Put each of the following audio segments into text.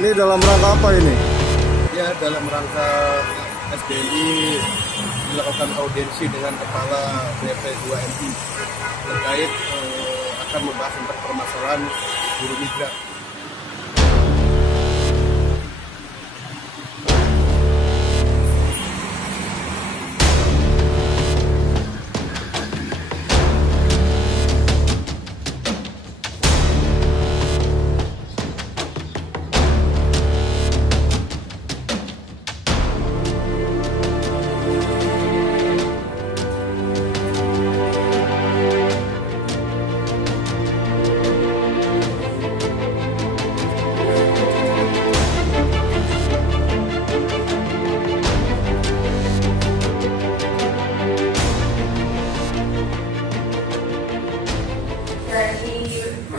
Ini dalam rangka apa ini? Ya, dalam rangka SBY melakukan audiensi dengan Kepala BP2MI terkait akan membahas tentang permasalahan buruh migran.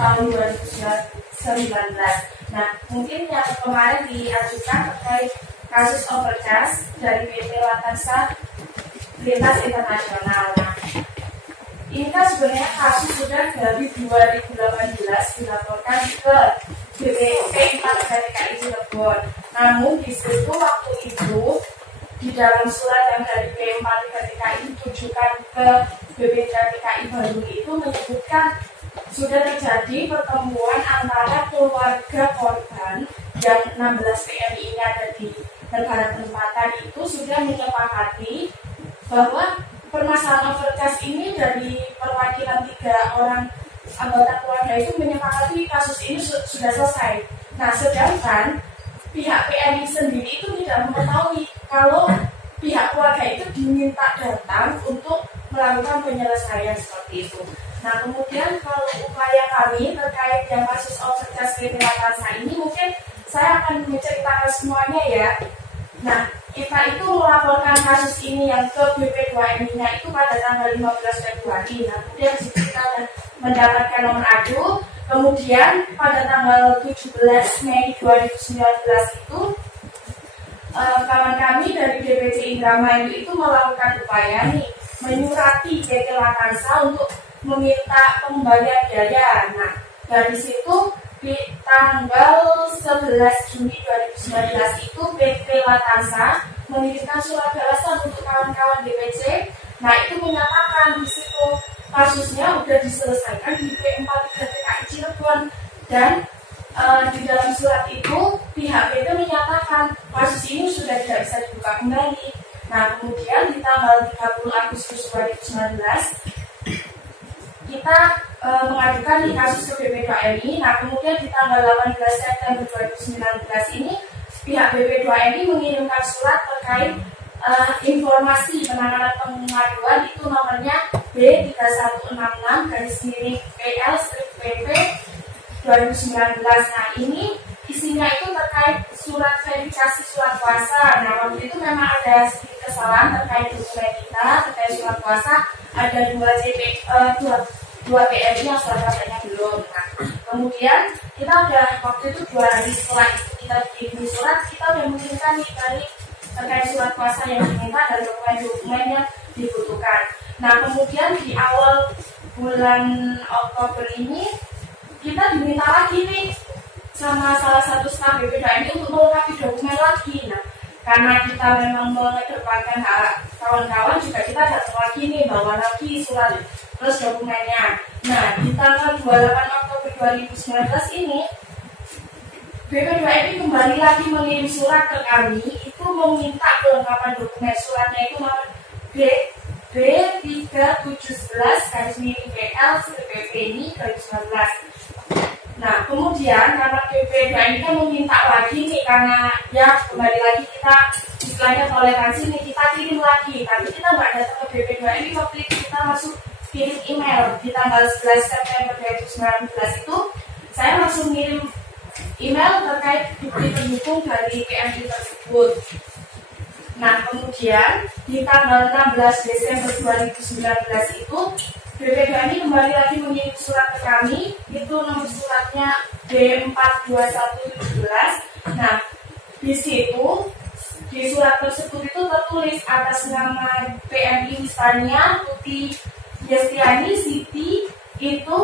Tahun 2019. Nah, mungkin yang kemarin diajukan terkait kasus overcharge dari PT Latansa Lintas Internasional. Nah, ini kan sebenarnya kasus sudah dari 2018 dilaporkan ke BPP 4 DKI Cirebon. Namun di situ waktu itu di dalam surat yang dari P4 DKI ditujukan ke BPP DKI Bandung itu menyebutkan sudah terjadi pertemuan antara keluarga korban yang 16 PMI ini ada di negara tempatan itu sudah menyepakati bahwa permasalahan overcharge ini dari perwakilan 3 orang anggota keluarga itu menyepakati kasus ini sudah selesai. Nah, sedangkan pihak PMI sendiri itu tidak mengetahui kalau pihak keluarga itu diminta datang untuk melakukan penyelesaian seperti itu. Nah, kemudian kalau upaya kami terkait yang kasus overcharge PT Latansa ini mungkin saya akan menceritakan semuanya ya. Nah, kita itu melaporkan kasus ini yang ke BP2MI-nya itu pada tanggal 15 Februari. Nah, kemudian kita mendapatkan nomor adu. Kemudian pada tanggal 17 Mei 2019 itu kawan kami dari DPC Indramayu itu melakukan upaya nih menyurati PT Latansa untuk meminta pengembalian biaya. Nah, dari situ di tanggal 11 Juni 2019 itu PT Latansa mengirimkan surat balasan untuk kawan-kawan DPC. Nah, itu menyatakan di situ kasusnya sudah diselesaikan di P4 DKI Cirebon dan di dalam surat itu pihak PT menyatakan kasus ini sudah tidak bisa dibuka kembali. Nah, kemudian di tanggal 30 Agustus 2019 kita mengajukan kasus ke BP2MI. Nah, kemudian di tanggal 18 September 2019 ini pihak BP2MI mengirimkan surat terkait informasi penanganan pengaduan itu nomornya B3166-PL-PP 2019. Nah, ini isinya itu terkait surat verifikasi surat kuasa. Nah, waktu itu memang ada sedikit kesalahan terkait dokumen kita terkait surat kuasa. Ada 2 PMI yang surat kuasanya belum. Nah, kemudian kita udah waktu itu 2 hari setelah kita kirim surat, kita udah mengirimkan dari terkait surat kuasa yang diminta dan dokumen-dokumen yang dibutuhkan. Nah, kemudian di awal bulan Oktober ini kita diminta lagi nih sama salah satu staf BP2MI untuk melengkapi dokumen lagi. Nah, karena kita memang mengedepankan hak kawan-kawan, juga kita datang lagi nih bawa lagi surat plus dokumennya. Nah, di tanggal 28 Oktober 2019 ini BP2MI kembali lagi mengirim surat ke kami itu meminta kelengkapan dokumen. Suratnya itu nomor B3711-PL-PP ini 2019. Nah, kemudian karena BP2MI kan meminta lagi nih, karena ya kembali lagi kita istilahnya toleransi nih, kita kirim lagi. Tapi kita nggak datang ke BP2MI, waktu itu kita masuk kirim email di tanggal 11 September 2019 itu saya langsung ngirim email terkait bukti pendukung dari PMI tersebut. Nah, kemudian di tanggal 16 Desember 2019 itu BP2MI kembali lagi mengirim surat ke kami, itu nomor suratnya B42117. Nah, di situ di surat tersebut itu tertulis atas nama PMI misalnya Tuti Yestiani Siti itu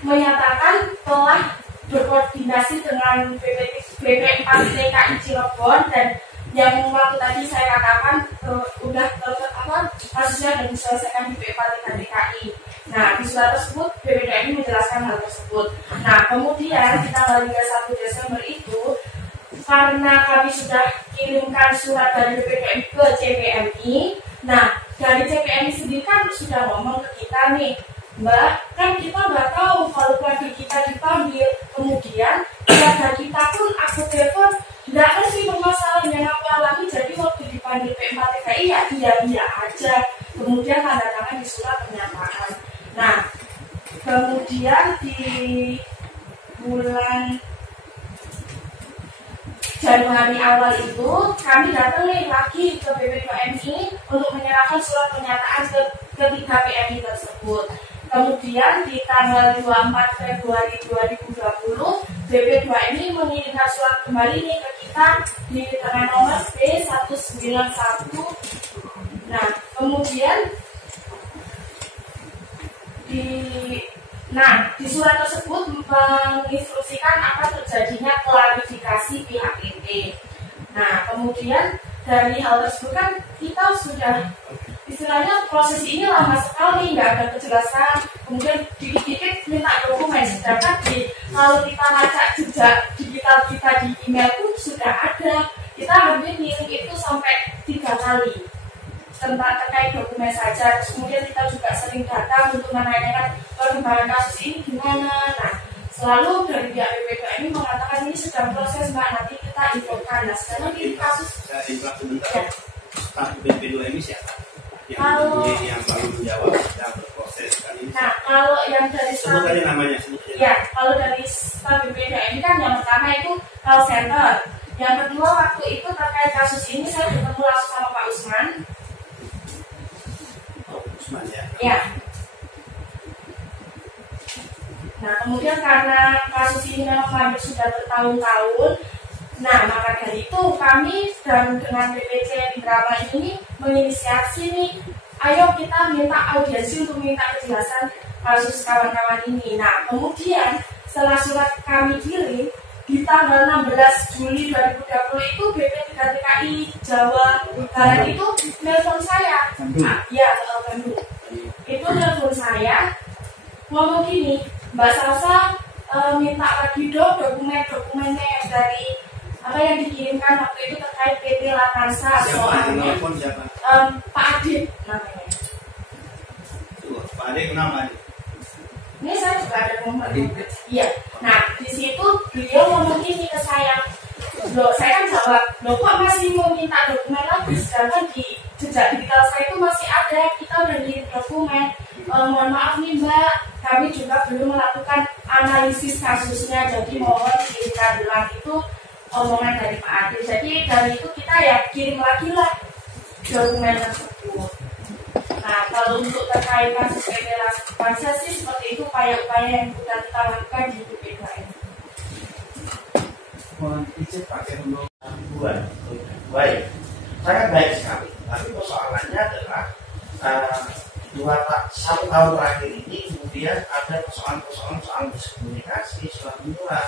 menyatakan telah berkoordinasi dengan BP4 TKI Cirebon, dan yang waktu tadi saya katakan kasusnya sudah diselesaikan di BP4 TKI. Nah, di surat tersebut BPDMI menjelaskan hal tersebut. Nah, kemudian di tanggal 31 Desember itu, karena kami sudah kirimkan surat dari BPDMI ke CPMI, nah dari CPMI sendiri kan sudah ngomong ke kita nih, Mbak, kan kita nggak tahu kalau keluarga kita dipanggil, kemudian keluarga kita pun aku telepon nggak ngerti permasalahan yang aku alami, jadi waktu dipanggil P4 TKI ya iya aja, kemudian tanda tangan di surat pernyataan. Nah, kemudian di bulan Januari awal itu kami datang lagi ke BP2MI untuk menyerahkan surat pernyataan ke ketiga PMI tersebut. Kemudian di tanggal 24 Februari 2020 BP2MI mengirimkan surat kembali nih ke kita dengan nomor B191. Nah, kemudian di surat tersebut menginstruksikan akan terjadinya klarifikasi pihak PT. Nah, kemudian dari hal tersebut kan kita sudah istilahnya proses ini lama sekali, nggak ada kejelasan, kemudian dikit-dikit minta dokumen, sedangkan kalau kita lacak jejak digital kita di email pun sudah ada, kita hampir ngirim itu sampai 3 kali tentang terkait dokumen saja. Terus kemudian kita juga sering datang untuk menanyakan perkembangan kasus ini gimana. Nah, selalu dari pihak BPDMI mengatakan ini sedang proses, Mbak, nanti kita infokan. Nah, sekarang ini kasus ya. Pak BP2MI siapa? Yang baru menjawab sedang berproses kali ini. Nah, kalau yang dari sebut aja namanya. Ya, kalau dari staf BPDMI kan yang pertama itu call center. Yang kedua waktu itu terkait kasus ini saya bertemu langsung sama Pak Usman. Ya. Nah, kemudian karena kasus ini memang lanjut sudah bertahun-tahun, nah maka dari itu kami dan dengan BPC Indrama ini menginisiasi nih, ayo kita minta audiensi untuk minta kejelasan kasus kawan-kawan ini. Nah, kemudian setelah surat kami kirim di tanggal 16 Juli 2020 itu BP3 TKI Jawa Barat itu nelpon saya. Ya, Bandung. Itu nelpon saya ngomong gini, Mbak Salsa minta lagi dong dokumennya dari apa yang dikirimkan waktu itu terkait PT Latarsa. Soalnya Pak Adit namanya. Pak Adit kenapa? Ini saya juga ada nomor. Iya. Nah, di situ beliau ngomong gini ke saya. Loh, saya kan jawab, loh kok masih mau minta dokumen lagi, sedangkan di jejak digital saya itu masih ada, kita udah ngirim dokumen. Mohon maaf nih Mbak, kami juga belum melakukan analisis kasusnya, jadi mohon kirimkan ulang. Itu omongan dari Pak Adil. Jadi dari itu kita ya kirim lagi lah dokumen tersebut. Nah, kalau untuk terkait kasus PT Latarsa sih seperti itu upaya-upaya yang sudah kita lakukan di BPDMI. Mohon izin pakai untuk bulan. Baik, sangat baik sekali. Tapi persoalannya adalah 1 tahun terakhir ini kemudian ada persoalan-persoalan soal miskomunikasi, soal menular.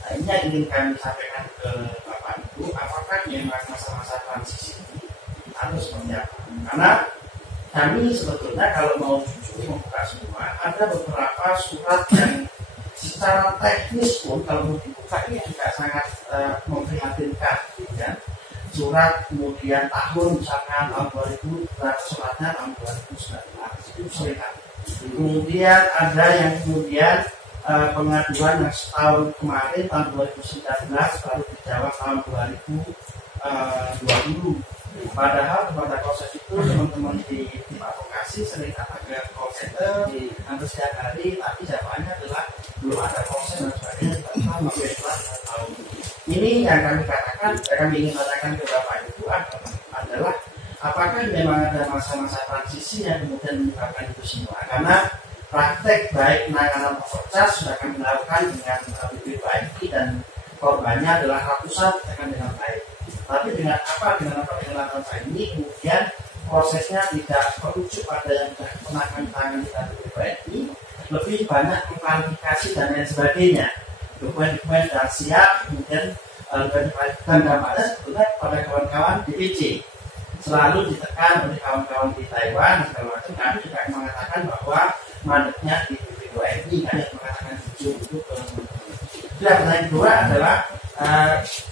Nah, ini yang ingin kami sampaikan ke Bapak Ibu, apakah yang masa-masa transisi ini harus seperti apa? Karena kami sebetulnya kalau mau jujur membuka semua, ada beberapa surat yang secara teknis pun kalau mau dibuka ini juga sangat memprihatinkan, ya. Surat kemudian tahun misalkan tahun 2000, suratnya tahun 2019 itu surat. Kemudian ada yang kemudian pengaduan yang setahun kemarin tahun 2019 baru dijawab tahun 2020. Padahal pada proses itu teman-teman di advokasi sering datang ke call center hampir setiap hari, tapi jawabannya adalah belum ada proses dan sebagainya. Ini yang kami katakan, kami ingin katakan ke Bapak Ibu adalah apakah memang ada masa-masa transisi yang kemudian menyebabkan itu semua? Karena praktek baik penanganan overcharge sudah kami lakukan dengan BPDMI dan korbannya adalah ratusan dengan baik. Tapi dengan apa ini kemudian prosesnya tidak merujuk pada yang penanganan di BPDMI, lebih banyak klarifikasi dan lain sebagainya. dokumen-dokumen sudah siap, kemudian dan dampaknya sebetulnya pada kawan-kawan DPC selalu ditekan oleh kawan-kawan di Taiwan segala macam. Kami juga mengatakan bahwa mandatnya di PP2MI kan yang mengatakan jujur itu. Pertanyaan kedua adalah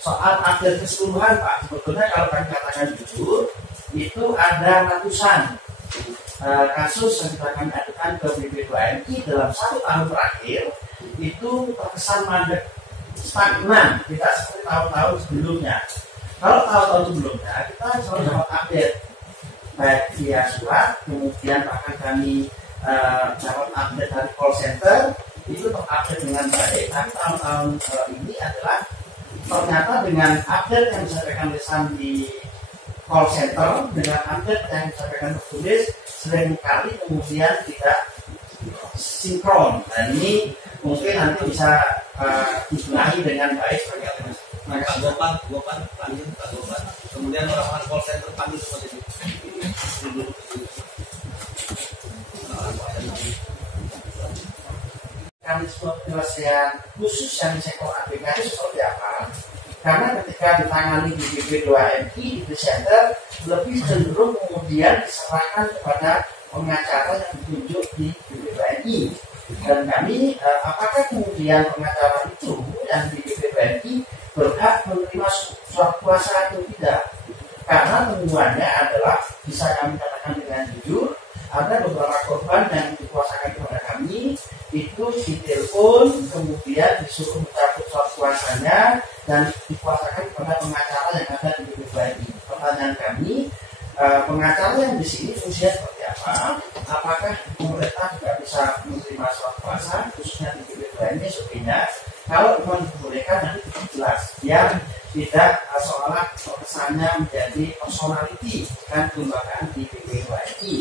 soal update keseluruhan Pak. Sebetulnya kalau kami katakan jujur itu ada ratusan kasus yang kita kami adukan ke PP2MI dalam 1 tahun terakhir itu terkesan mandek stagnan, tidak seperti tahun-tahun sebelumnya. Kalau tahun-tahun sebelumnya kita selalu dapat update baik via surat, kemudian bahkan kami dapat update dari call center itu terupdate dengan baik. Tapi tahun-tahun ini adalah ternyata dengan update yang disampaikan lisan di call center dengan update yang disampaikan tertulis seringkali kemudian tidak sinkron. Dan ini mungkin nanti bisa dibenahi dengan baik sebagai alternatif. Pak Gopan, lanjut Pak Gopan. Kemudian orang-orang call center panggil seperti itu. Mekanisme penyelesaian khusus yang di sektor ABK itu seperti apa? Karena ketika ditangani di PP2MI di Center lebih cenderung kemudian diserahkan kepada pengacara yang ditunjuk di PP2MI. Dan kami, apakah kemudian pengacara itu yang di PP2MI berhak menerima surat kuasa atau tidak? Karena temuannya adalah bisa kami katakan dengan jujur, ada beberapa korban yang dikuasakan kepada kami itu ditelepon kemudian disuruh mencabut surat kuasanya dan dikuasakan kepada pengacara yang ada di PP2MI. Pertanyaan kami, pengacara yang di sini fungsinya seperti apa? Apakah pemerintah juga bisa menerima surat kuasa khususnya di PP2MI? Sebenarnya kalau memang dibolehkan nanti jelas dia tidak seolah kesannya menjadi personality kan kelembagaan di PP2MI.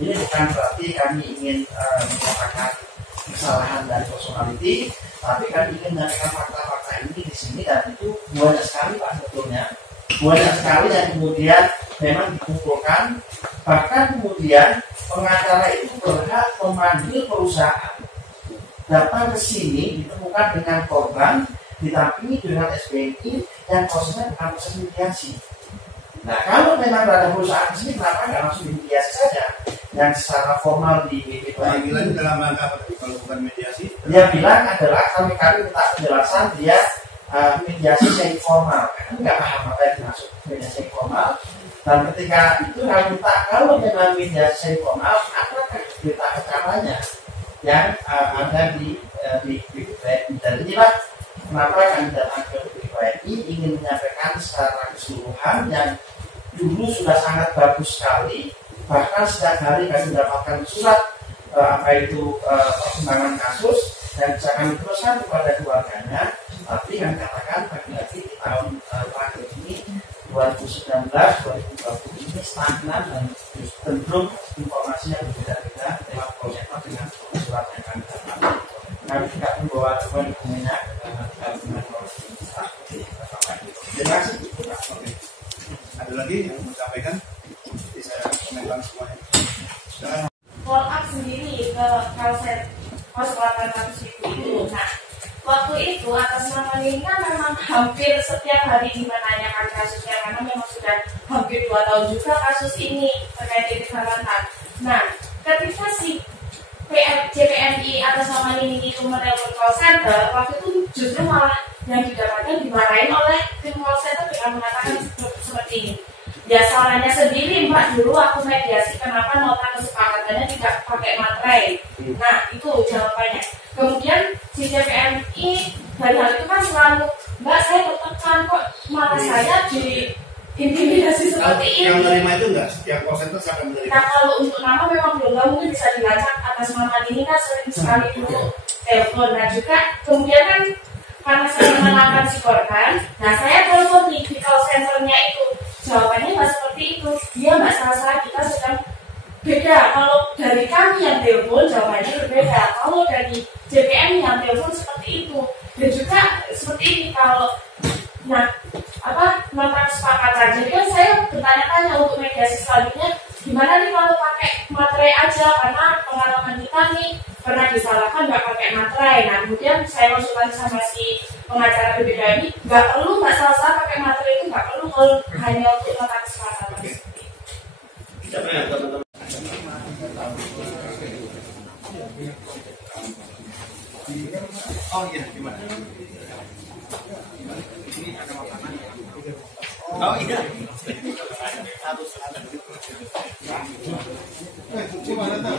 Ini bukan berarti kami ingin menyatakan kesalahan dari personality, tapi kami ingin menyampaikan fakta-fakta ini di sini dan itu banyak sekali Pak sebetulnya. Banyak sekali yang kemudian memang dikumpulkan, bahkan kemudian pengacara itu berhak memanggil perusahaan datang ke sini ditemukan dengan korban ditampingi dengan SPNI yang prosesnya bukan proses mediasi. Nah kalau memang ada perusahaan di sini kenapa nggak langsung dimediasi saja yang secara formal di Panggilan dalam rangka apa tadi kalau bukan mediasi? Dia bilang adalah kami minta penjelasan dia mediasi yang informal. Kami nggak paham apa yang dimaksud mediasi informal. Dan ketika itu kami minta kalau memang mediasi informal apakah berita acaranya yang ada di PP2MI. Dan inilah kenapa kami datang ke PP2MI ingin menyampaikan secara keseluruhan yang dulu sudah sangat bagus sekali. Bahkan setiap hari kami mendapatkan surat apa itu perkembangan kasus dan bisa kami teruskan kepada keluarganya. Tapi kami katakan lagi di tahun terakhir ini 2019-2020 ini stagnan dan cenderung informasinya berbeda-beda lewat proyek dengan surat yang kami dapatkan. Kami juga membawa dokumen-dokumennya dengan terima kasih. Ada lagi yang mau disampaikan? Bisa komentar semuanya. Follow up sendiri ke kalset konsultan kasus itu. Nah, waktu itu atas nama Nina memang hampir setiap hari menanyakan kasusnya karena memang sudah hampir 2 tahun juga kasus ini terkait titik harapan. Nah, ketika si JPMI atas nama Nini itu menelpon call center, waktu itu justru malah yang didapatkan dimarahin oleh tim call center dengan mengatakan seperti ini. Ya salahnya sendiri Mbak, dulu aku mediasi kenapa nota kesepakatannya tidak pakai materai. Nah itu jawabannya. Kemudian si JPMI dari hal itu kan selalu Mbak saya tertekan kok malah saya di intimidasi seperti ini. Yang menerima itu enggak? Setiap call center akan menerima. Nah kalau untuk nama memang belum mungkin bisa dilacak atas nama ini kan sering sekali dulu telepon. Nah juga kemudian kan karena saya mengenalkan si korban, nah saya telepon di call centernya itu. Jawabannya nggak seperti itu. Dia nggak salah, kita sedang beda. Kalau dari kami yang telepon jawabannya berbeda. Kalau dari JPM yang telepon seperti itu. Dan juga seperti ini kalau nota kesepakatan. Jadi kan saya bertanya-tanya untuk mediasi selanjutnya gimana nih kalau pakai materai aja, karena pengalaman kita nih pernah disalahkan nggak pakai materai. Nah kemudian saya konsultasi sama si pengacara BPK ini, nggak perlu nggak salah pakai materai itu, nggak perlu kalau hanya untuk nota kesepakatan. Oh iya, gimana? Ini ada makanan. Oh iya. Harus ada. Gimana tuh?